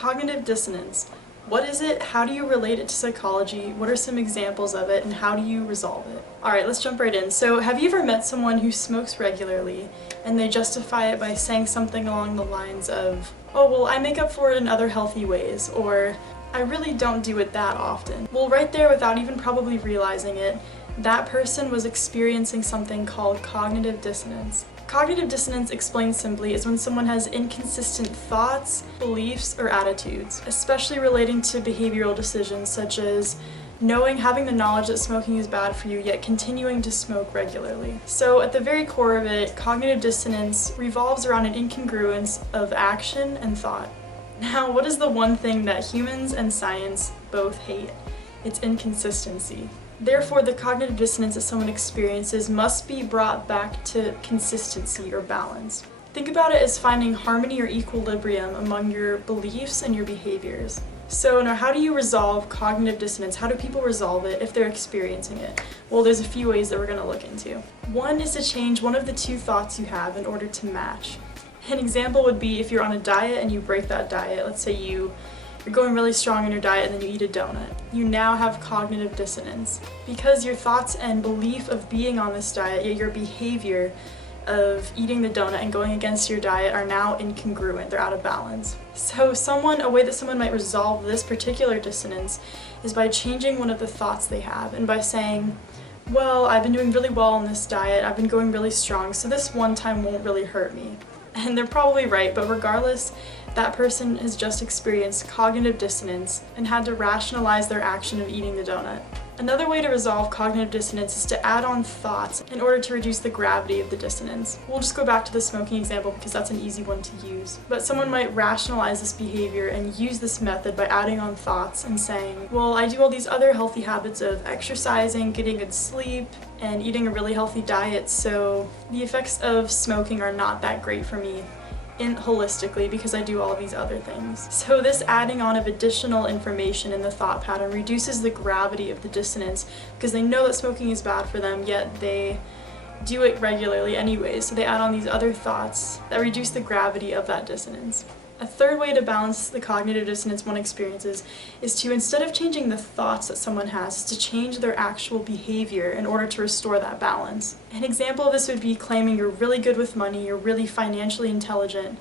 Cognitive dissonance. What is it? How do you relate it to psychology? What are some examples of it, and how do you resolve it? Alright, let's jump right in. So, have you ever met someone who smokes regularly, and they justify it by saying something along the lines of, oh, well, I make up for it in other healthy ways, or I really don't do it that often. Well, right there, without even probably realizing it, that person was experiencing something called cognitive dissonance. Cognitive dissonance, explained simply, is when someone has inconsistent thoughts, beliefs, or attitudes, especially relating to behavioral decisions such as having the knowledge that smoking is bad for you, yet continuing to smoke regularly. So at the very core of it, cognitive dissonance revolves around an incongruence of action and thought. Now, what is the one thing that humans and science both hate? It's inconsistency. Therefore, the cognitive dissonance that someone experiences must be brought back to consistency or balance. Think about it as finding harmony or equilibrium among your beliefs and your behaviors. So now, how do you resolve cognitive dissonance? How do people resolve it if they're experiencing it? Well, there's a few ways that we're going to look into. One is to change one of the two thoughts you have in order to match. An example would be if you're on a diet and you break that diet. Let's say you're going really strong in your diet and then you eat a donut. You now have cognitive dissonance because your thoughts and belief of being on this diet, yet your behavior of eating the donut and going against your diet are now incongruent. They're out of balance. So a way that someone might resolve this particular dissonance is by changing one of the thoughts they have and by saying, well, I've been doing really well on this diet, I've been going really strong, so this one time won't really hurt me. And they're probably right, but regardless, that person has just experienced cognitive dissonance and had to rationalize their action of eating the donut. Another way to resolve cognitive dissonance is to add on thoughts in order to reduce the gravity of the dissonance. We'll just go back to the smoking example because that's an easy one to use. But someone might rationalize this behavior and use this method by adding on thoughts and saying, well, I do all these other healthy habits of exercising, getting good sleep, and eating a really healthy diet, so the effects of smoking are not that great for me holistically because I do all of these other things. So this adding on of additional information in the thought pattern reduces the gravity of the dissonance because they know that smoking is bad for them, yet they do it regularly anyways, so they add on these other thoughts that reduce the gravity of that dissonance. A third way to balance the cognitive dissonance one experiences is to, instead of changing the thoughts that someone has, is to change their actual behavior in order to restore that balance. An example of this would be claiming you're really good with money, you're really financially intelligent,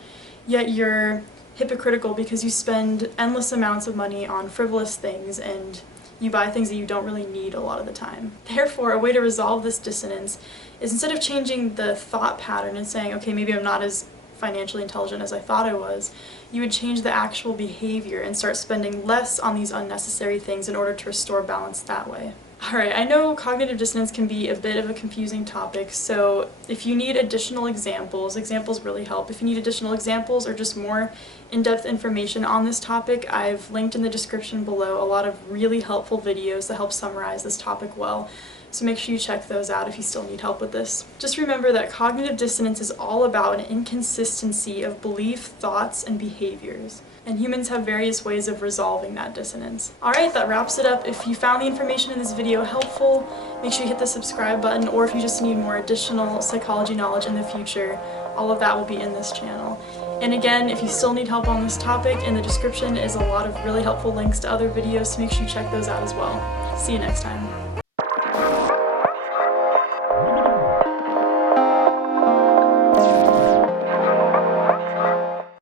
yet you're hypocritical because you spend endless amounts of money on frivolous things and you buy things that you don't really need a lot of the time. Therefore, a way to resolve this dissonance is, instead of changing the thought pattern and saying, okay, maybe I'm not as financially intelligent as I thought I was, you would change the actual behavior and start spending less on these unnecessary things in order to restore balance that way. Alright, I know cognitive dissonance can be a bit of a confusing topic, so if you need additional examples really help. If you need additional examples or just more in-depth information on this topic, I've linked in the description below a lot of really helpful videos that help summarize this topic well. So make sure you check those out if you still need help with this. Just remember that cognitive dissonance is all about an inconsistency of belief, thoughts, and behaviors. And humans have various ways of resolving that dissonance. Alright, that wraps it up. If you found the information in this video helpful, make sure you hit the subscribe button, or if you just need more additional psychology knowledge in the future, all of that will be in this channel. And again, if you still need help on this topic, in the description is a lot of really helpful links to other videos, so make sure you check those out as well. See you next time.